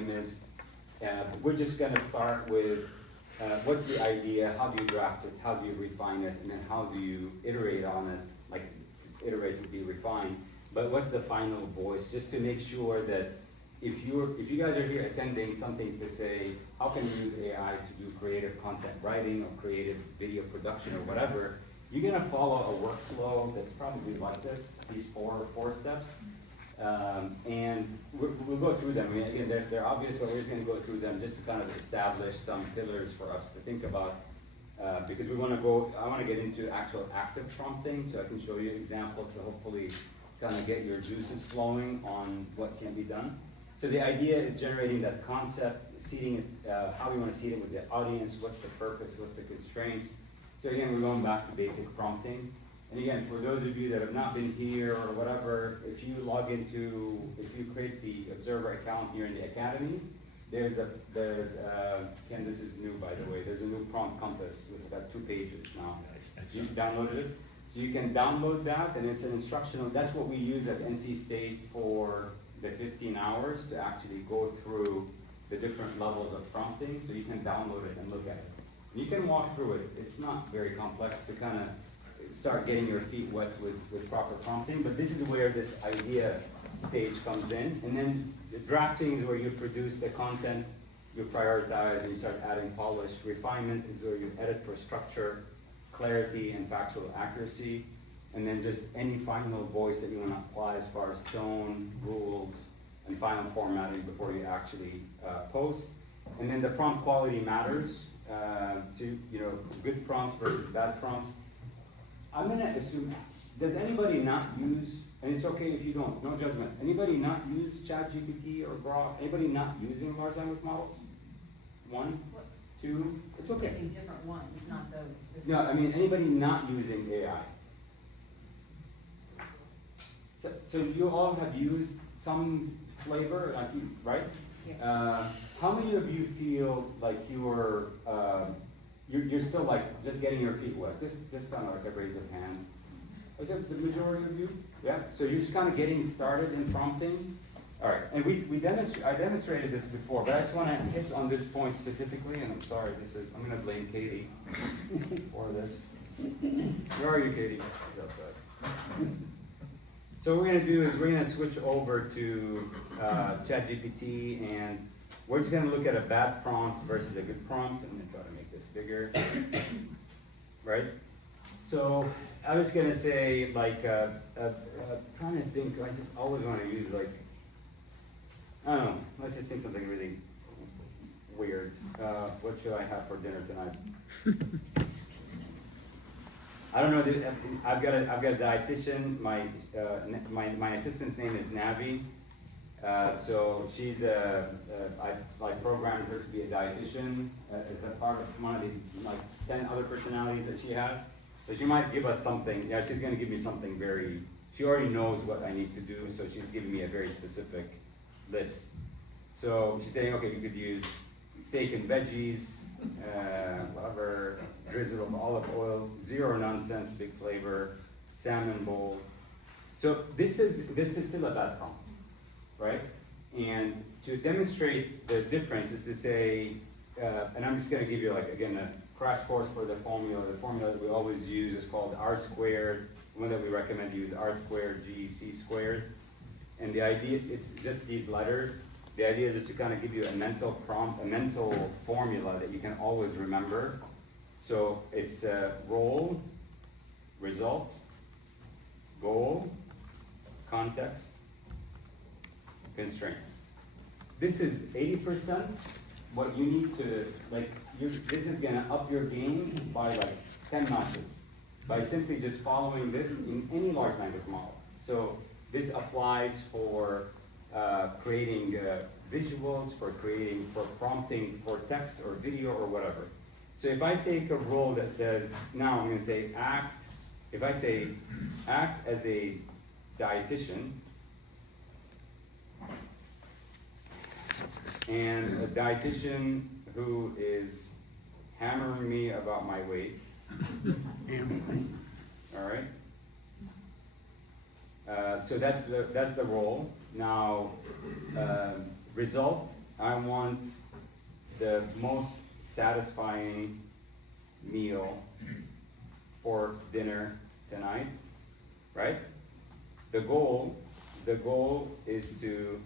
frame is, we're just going to start with what's the idea, how do you draft it, how do you refine it, and then how do you iterate on it, like iterate would be refined, but what's the final voice, just to make sure that if you guys are here attending something to say, how can we use AI to do creative content writing or creative video production or whatever, you're gonna follow a workflow that's probably like this, these four steps. And we'll go through them. I mean, again, they're obvious, but we're just gonna go through them just to kind of establish some pillars for us to think about. Because I wanna get into actual active prompting, so I can show you examples to hopefully kind of get your juices flowing on what can be done. So the idea is generating that concept, seeding it, how we want to seed it with the audience, what's the purpose, what's the constraints. So again, we're going back to basic prompting. And again, for those of you that have not been here or whatever, if you create the Observer account here in the Academy, there's Ken, this is new by the way, there's a new prompt compass with about 2 pages now. You downloaded it? So you can download that, and it's an instructional, that's what we use at NC State for the 15 hours to actually go through the different levels of prompting, so you can download it and look at it. You can walk through it. It's not very complex to kind of start getting your feet wet with proper prompting, but this is where this idea stage comes in. And then the drafting is where you produce the content, you prioritize, and you start adding polish. Refinement is where you edit for structure, clarity, and factual accuracy. And then just any final voice that you want to apply as far as tone, rules, and final formatting before you actually post. And then the prompt quality matters. So, good prompts versus bad prompts. I'm going to assume, does anybody not use, and it's okay if you don't, no judgment, anybody not use ChatGPT or Grok? Anybody not using large language models? 1, 2, it's okay. Using different ones, not those. No, I mean, anybody not using AI? So you all have used some flavor, like right? Yeah. How many of you feel like you're still like just getting your feet wet? Just kind of like a raise of hand. Is it the majority of you? Yeah. So you're just kind of getting started in prompting. All right. And I demonstrated this before, but I just want to hit on this point specifically. And I'm sorry, I'm going to blame Katie for this. Where are you, Katie? She's outside. So what we're going to do is we're going to switch over to ChatGPT, and we're just going to look at a bad prompt versus a good prompt. I'm going to try to make this bigger, right? So I was going to say, like, trying to think, I just always want to use, like, I don't know, let's just think something really weird. What should I have for dinner tonight? I don't know. I've got a dietitian. My assistant's name is Navi. So she's I programmed her to be a dietitian as a part of one of the 10 other personalities that she has. So she might give us something. Yeah, she's going to give me something very. She already knows what I need to do, so she's giving me a very specific list. So she's saying, okay, you could use steak and veggies, whatever, drizzle of olive oil, zero nonsense, big flavor, salmon bowl. So this is still a bad prompt, right? And to demonstrate the difference is to say, and I'm just going to give you again a crash course for the formula. The formula that we always use is called R squared. The one that we recommend use R squared G C squared. And the idea, it's just these letters. The idea is just to kind of give you a mental prompt, a mental formula that you can always remember. So it's role, result, goal, context, constraint. This is 80% what you need to, this is gonna up your game by 10 notches by simply just following this in any large language model. So this applies for creating visuals, for prompting for text or video or whatever. So if I take a role that says, now I'm going to say act, if I say act as a dietitian, and a dietitian who is hammering me about my weight, all right? So that's the role. Now, result, I want the most satisfying meal for dinner tonight, right? The goal is to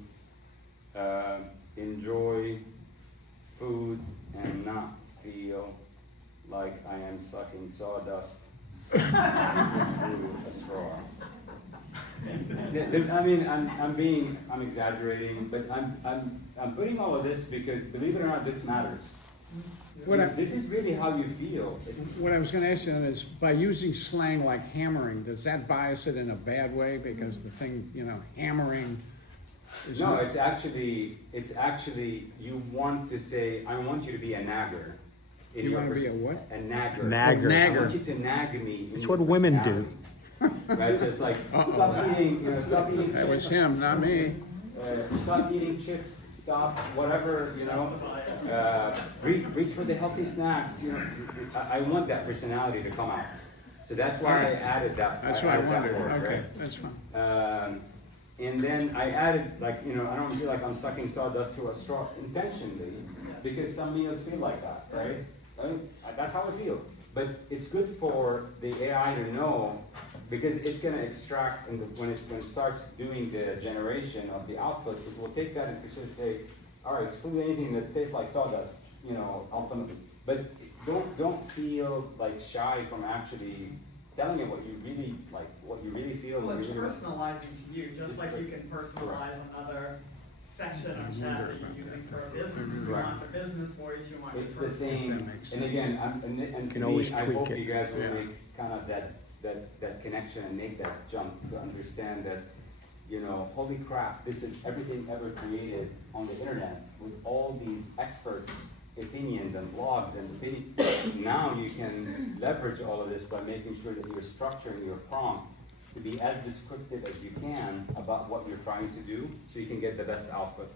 enjoy food and not feel like I am sucking sawdust through a straw. I mean, I'm exaggerating, but I'm putting all of this because, believe it or not, this matters. This is really how you feel. What I was gonna ask you is, by using slang like hammering, does that bias it in a bad way? Because the thing, hammering is No, not- it's actually, you want to say, I want you to be a nagger. in You your wanna be a what? A nagger. Nagger. I want you to nag me. in It's your what women do. personality. Right, so it's like, Uh-oh. stop eating That was chips, him, not me. stop eating chips, stop whatever, reach for the healthy snacks, I want that personality to come out. So that's why I added that. That's what I added that wondered, word, okay, right? that's fine. And then I added, I don't feel like I'm sucking sawdust through a straw intentionally, because some meals feel like that, right? That's how I feel. But it's good for the AI to know, because it's gonna extract, when it starts doing the generation of the output, it will take that and it should say, all right, exclude anything that tastes like sawdust, ultimately. But don't feel like shy from actually telling it what you really like, what you really feel. Well, what it's you really want. personalizing to you, just like you can personalize another section of chat that you're using for a business. You Right. want the business voice, you want your It's the personal. same, That makes and sense. again, and to Can always me, I tweak hope it. you guys will Yeah. make kind of that connection and make that jump to understand that, holy crap, this is everything ever created on the internet with all these experts' opinions and blogs and opinions. Now you can leverage all of this by making sure that you're structuring your prompt to be as descriptive as you can about what you're trying to do, so you can get the best output.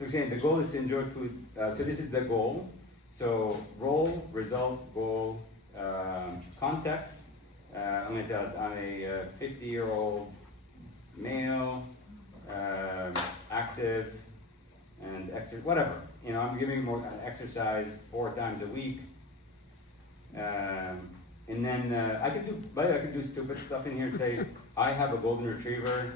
So again, the goal is to enjoy food. So this is the goal. So role, result, goal, context. I'm going to tell it, I'm a 50-year-old male, active, and whatever. I'm giving more exercise 4 times a week. And then I could do stupid stuff in here and say, I have a golden retriever.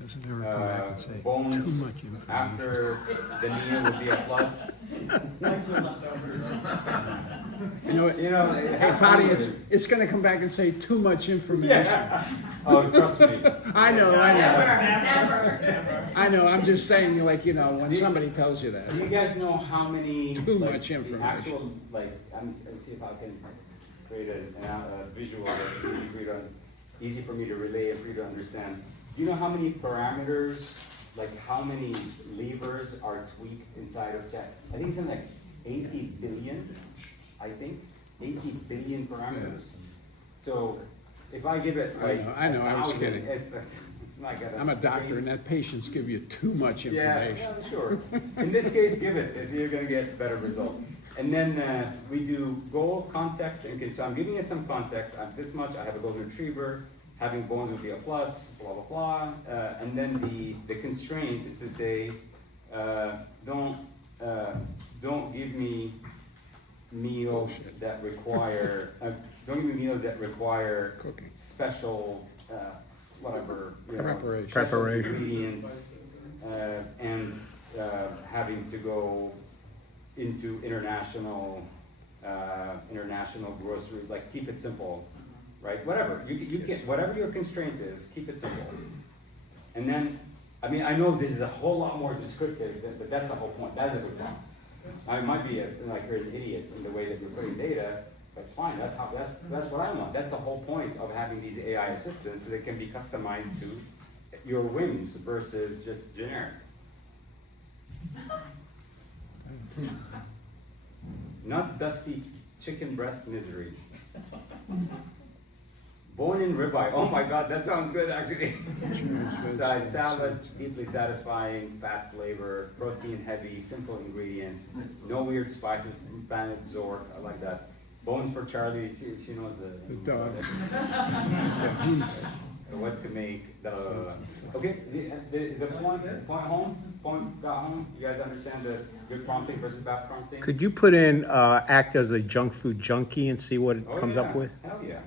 Doesn't ever come back and say, too Bones much information. after the meal would be a plus. Like your leftovers. Hey, Have fun Fadi, with it. it's gonna come back and say too much information. Yeah. Oh, trust me. I know. Never. I know, I'm just saying, when somebody tells you that. Do you guys know how many? Too like, much the information. Actual, let's see if I can create a visual that's easy for me to relay and for you to understand. Do you know how many parameters, like how many levers are tweaked inside of chat? I think it's something like 80 billion, 80 billion parameters. So if I give it like I know, I was 1,000, kidding. it's not gonna. I'm a doctor, and that patients give you too much information. Yeah, sure. In this case, give it, if you're gonna get better result. And then we do goal, context, and so I'm giving it some context. I'm this much, I have a golden retriever, having bones would be a plus, blah, blah, blah. And then the constraint is to say, don't give me meals that require, Cooking. special, whatever, Preparation. special Preparation. ingredients, and having to go into international groceries, like keep it simple, right? Whatever, you can, whatever your constraint is, keep it simple. And then, I know this is a whole lot more descriptive, but that's the whole point, that's a good point. I might be like you're an idiot in the way that you're putting data, but it's fine, that's what I want. That's the whole point of having these AI assistants, so they can be customized to your whims versus just generic. Not dusty chicken breast misery. Bone and ribeye. Oh my God, that sounds good actually. Side salad, deeply satisfying, fat flavor, protein heavy, simple ingredients, no weird spices, planet Zork. I like that. Bones for Charlie. She knows The dog. what to make, okay, the point got home, you guys understand the good prompting versus bad prompting? Could you put in, act as a junk food junkie and see what it Oh, comes up yeah. with? Hell yeah.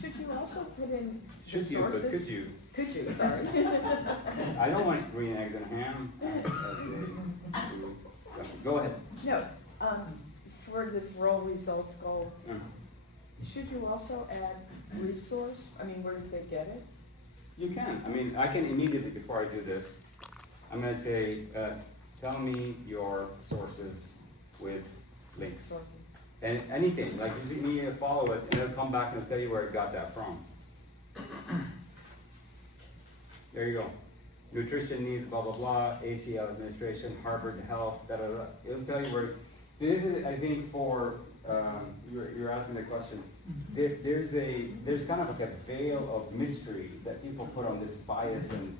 Should you also put in the Should you, but sources? could you? Could you, sorry. I don't want green eggs and ham. Go ahead. No, for this roll results goal, Mm. should you also add resource? I mean, where did they get it? You can, I mean, I can immediately, before I do this, I'm gonna say, tell me your sources with links. Sources. And anything, like you see me follow it, and it'll come back and it'll tell you where it got that from. There you go. Nutrition needs, blah, blah, blah, ACL administration, Harvard Health, da, da, da. It'll tell you where, this is, I think, for, you're asking the question. There's kind of like a veil of mystery that people put on this bias, and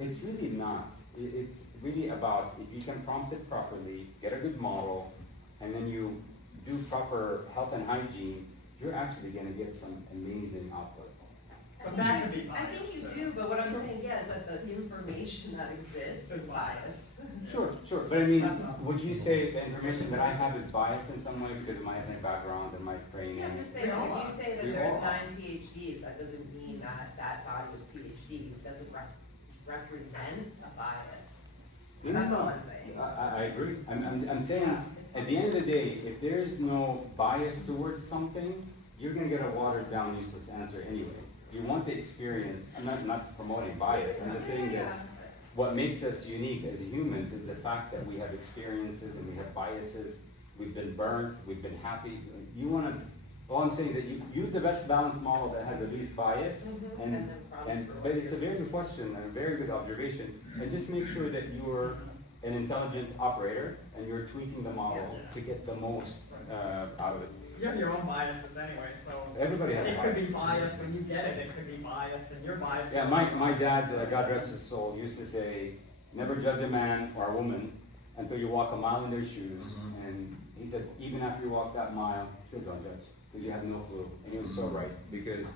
it's really not. It's really about, if you can prompt it properly, get a good model, and then you do proper health and hygiene, you're actually gonna get some amazing output. But that could be I think biased, you too. do, but what I'm saying, yeah, is that the information that exists is biased. Sure, but I mean, would you say the information that I have is biased in some way because of my ethnic background and my training? Yeah, I'm just saying, We if all you say that We there's all are. 9 PhDs, that doesn't mean that that body of PhDs doesn't represent a bias. No, no, That's no. all I'm saying. I agree. I'm saying, at the end of the day, if there's no bias towards something, you're gonna get a watered down, useless answer anyway. You want the experience. I'm not promoting bias. I'm just saying that what makes us unique as humans is the fact that we have experiences and we have biases. We've been burnt, we've been happy. You wanna, all I'm saying is that you use the best balanced model that has the least bias, And then probably for but it's a very good question and a very good observation. And just make sure that you're an intelligent operator and you're tweaking the model to get the most out of it. You have your own biases anyway, so. Everybody has a It could be bias. biased when you get it, it could be biased, and your bias. Yeah, my dad, God rest his soul, used to say, never judge a man or a woman until you walk a mile in their shoes. And he said, even after you walk that mile, still don't judge, because you have no clue. And he was so right, because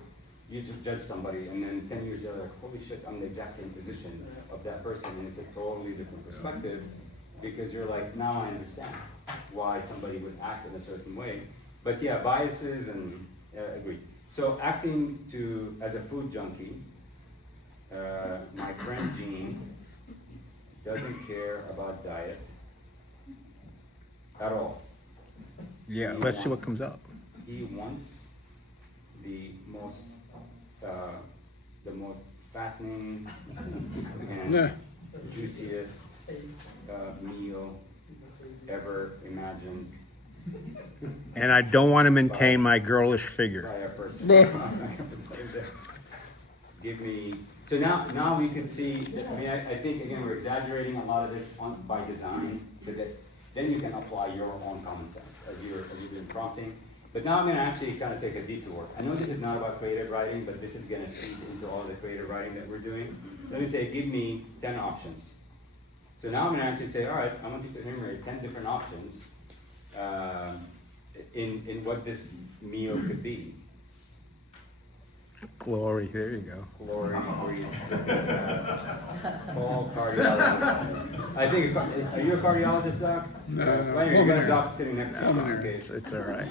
you just judge somebody, and then 10 years later, like, holy shit, I'm the exact same position of that person, and it's a totally different perspective, because you're like, now I understand why somebody would act in a certain way. But yeah, biases and, agreed. So acting as a food junkie, my friend Jean doesn't care about diet at all. Yeah, let's see what comes up. He wants the most fattening Yeah. and juiciest meal ever imagined And I don't want to maintain my girlish by figure. a person. Give me, so now we can see, I mean, I think, again, we're exaggerating a lot of this by design, but then you can apply your own common sense as you're doing prompting. But now I'm gonna actually kind of take a detour. I know this is not about creative writing, but this is gonna feed into all the creative writing that we're doing. Let me say, give me 10 options. So now I'm gonna actually say, all right, I want you to enumerate 10 different options in what this meal could be. Glory, there you go. Glory, Greece, Paul, cardiologist. I think, are you a cardiologist, Doc? No, Well, no, anyway, you got a pulmonary. doc sitting next to you, just in case. It's all right.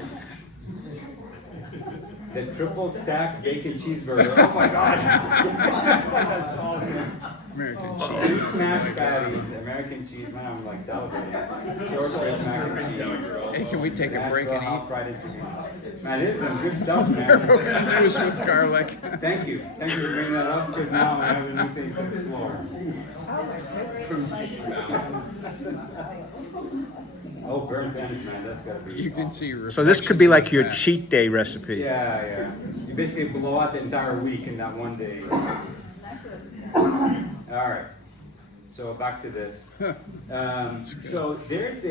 The triple stacked bacon cheeseburger, oh my gosh. That's awesome. American Three cheese. smashed patties, American cheese, man, I'm like salivating. Shortbread mac and cheese. Hey, can we take a break and Nashville hot eat? fried chicken. Man, this is some good stuff, man. Juice with garlic. Thank you for bringing that up, because now I have a new thing to explore. Oh, burnt ends, man, that's gotta be You can awesome. see. So this could be like your reflections cheat day recipe. Yeah. You basically blow out the entire week in that one day. All right. So back to this. So there's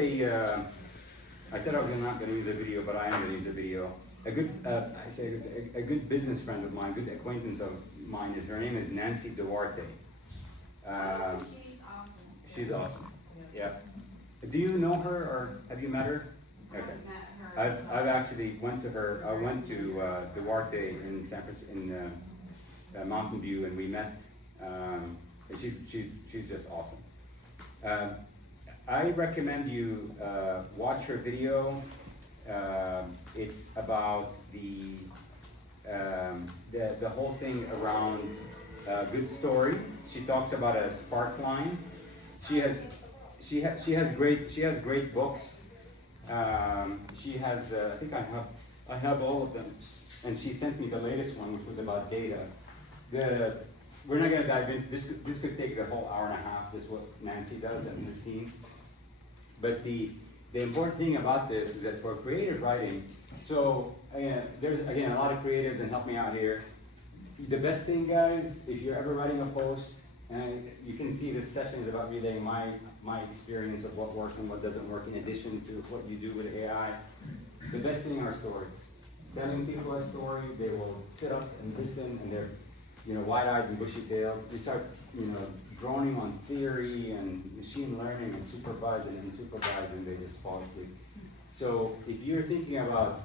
I said I was not going to use a video, but I am going to use a video. A good business friend of mine, good acquaintance of mine her name is Nancy Duarte. She's awesome. Yeah. Do you know her or have you met her? Okay. I've actually went to her. I went to Duarte in San Francisco, in Mountain View, and we met. And she's just awesome. I recommend you watch her video. It's about the whole thing around good story. She talks about a spark line. She has great books. She has I think I have all of them, and she sent me the latest one, which was about data. We're not going to dive into this. This could take a whole hour and a half. This is what Nancy does and the team. But the important thing about this is that for creative writing, so there's a lot of creatives, and help me out here. The best thing, guys, if you're ever writing a post, and you can see this session is about relaying my experience of what works and what doesn't work, in addition to what you do with AI. The best thing are stories. Telling people a story, they will sit up and listen, and they're wide-eyed and bushy-tailed. You start droning on theory and machine learning and supervising and unsupervising, they just fall asleep. So if you're thinking about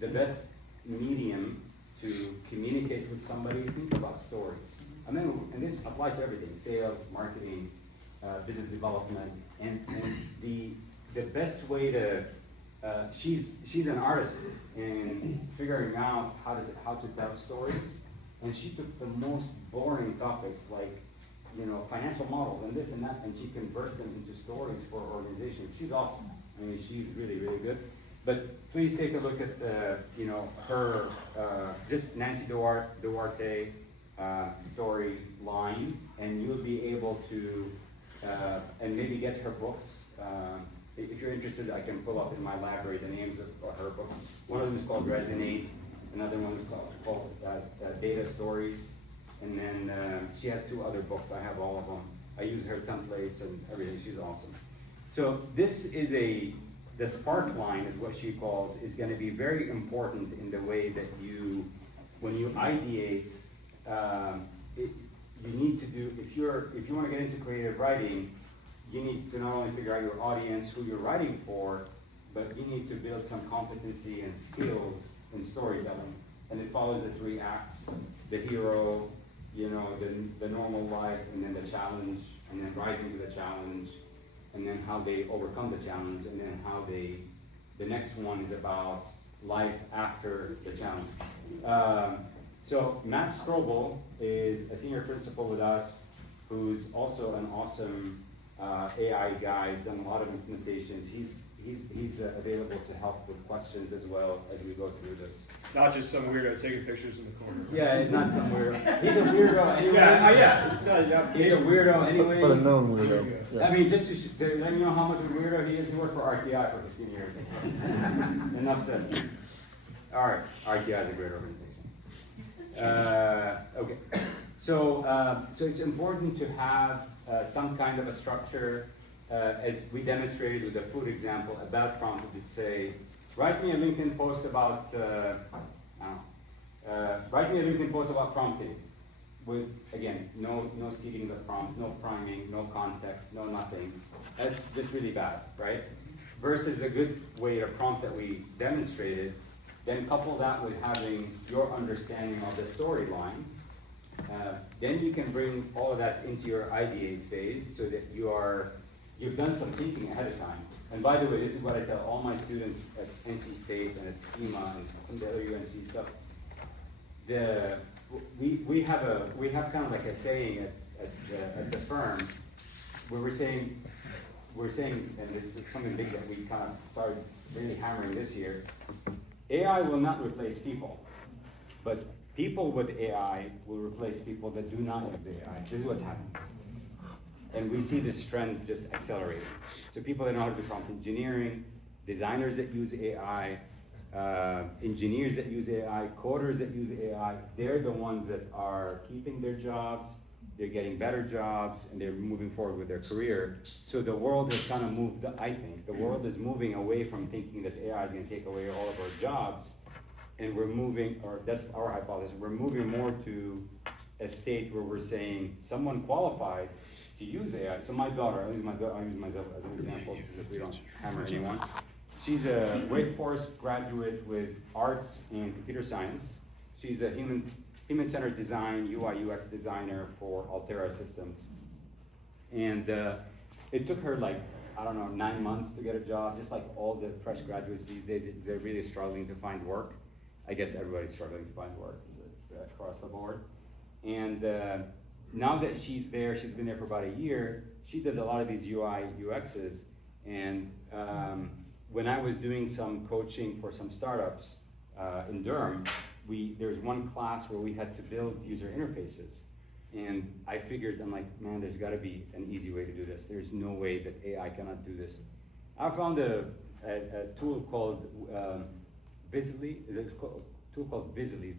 the best medium to communicate with somebody, think about stories. And this applies to everything: sales, marketing, business development, and the best way to she's an artist in figuring out how to tell stories, and she took the most boring topics like financial models and this and that, and she converts them into stories for organizations. She's awesome. I mean, she's really, really good. But please take a look at her just Nancy Duarte storyline, and you'll be able to and maybe get her books. If you're interested, I can pull up in my library the names of her books. One of them is called Resonate. Another one is called Data Stories. And then she has 2 other books. I have all of them. I use her templates and everything. She's awesome. So this is the spark line is what she calls, is going to be very important in the way that when you ideate, you need to do, if you want to get into creative writing, you need to not only figure out your audience, who you're writing for, but you need to build some competency and skills in storytelling. And it follows the 3 acts: the hero, the normal life, and then the challenge, and then rising to the challenge, and then how they overcome the challenge, and then how the next one is about life after the challenge. So Matt Strobel is a senior principal with us, who's also an awesome AI guy. He's done a lot of implementations. He's available to help with questions as well as we go through this. Not just some weirdo taking pictures in the corner. Yeah, not some weirdo. He's a weirdo anyway. Yeah. He's a weirdo anyway. But a known weirdo. Yeah. I mean, just to let you know how much of a weirdo he is, he worked for RTI for 15 years. Enough said. All right, RTI is a great organization. Okay, so it's important to have some kind of a structure, as we demonstrated with the food example. About prompt would say, write me a LinkedIn post about prompting. With, again, no seeding the prompt, no priming, no context, no nothing. That's just really bad, right? Versus a good way to prompt that we demonstrated. Then couple that with having your understanding of the storyline. Then you can bring all of that into your ideate phase, so that you've done some thinking ahead of time. And by the way, this is what I tell all my students at NC State and at Schema and some of the other UNC stuff. We have kind of like a saying at the firm where we're saying, and this is something big that we kind of started really hammering this year. AI will not replace people, but people with AI will replace people that do not use AI. This is what's happening. And we see this trend just accelerating. So people that know how to do prompt engineering, designers that use AI, engineers that use AI, coders that use AI, they're the ones that are keeping their jobs, they're getting better jobs, and they're moving forward with their career. So the world has kind of moved, I think, the world is moving away from thinking that AI is going to take away all of our jobs, and we're moving, or that's our hypothesis, we're moving more to a state where we're saying someone qualified to use AI. So my daughter, I'll use myself as an example, because we don't hammer anyone. She's a Wake Forest graduate with arts and computer science. She's a human human-centered design, UI, UX designer for Altera Systems. And it took her like, I don't know, 9 months to get a job, just like all the fresh graduates these days, they're really struggling to find work. I guess everybody's struggling to find work, so it's across the board. And now that she's there, she's been there for about a year, she does a lot of these UI, UXs. And when I was doing some coaching for some startups in Durham, there's one class where we had to build user interfaces. And I figured, I'm like, man, there's gotta be an easy way to do this. There's no way that AI cannot do this. I found a tool called Visily, a tool called Visily,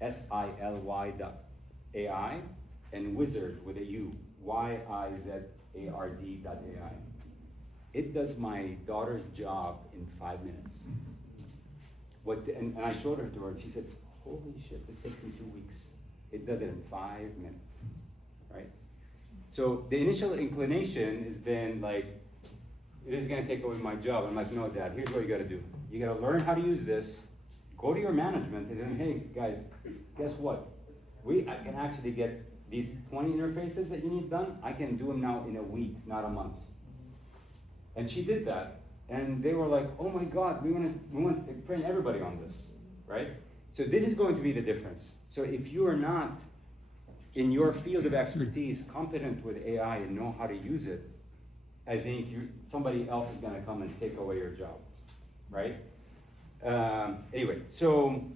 VISILY.ai, and Wizard with a U, YIZARD.ai. It does my daughter's job in 5 minutes. And I showed her to her, and she said, holy shit, this takes me 2 weeks. It does it in 5 minutes, right? So the initial inclination has been like, this is gonna take away my job. I'm like, no, Dad, here's what you gotta do. You gotta learn how to use this, go to your management, and then, hey, guys, guess what? I can actually get these 20 interfaces that you need done, I can do them now in a week, not a month. And she did that. And they were like, oh my God, we want to train everybody on this, right? So this is going to be the difference. So if you are not, in your field of expertise, competent with AI and know how to use it, I think somebody else is gonna come and take away your job, right? Anyway, so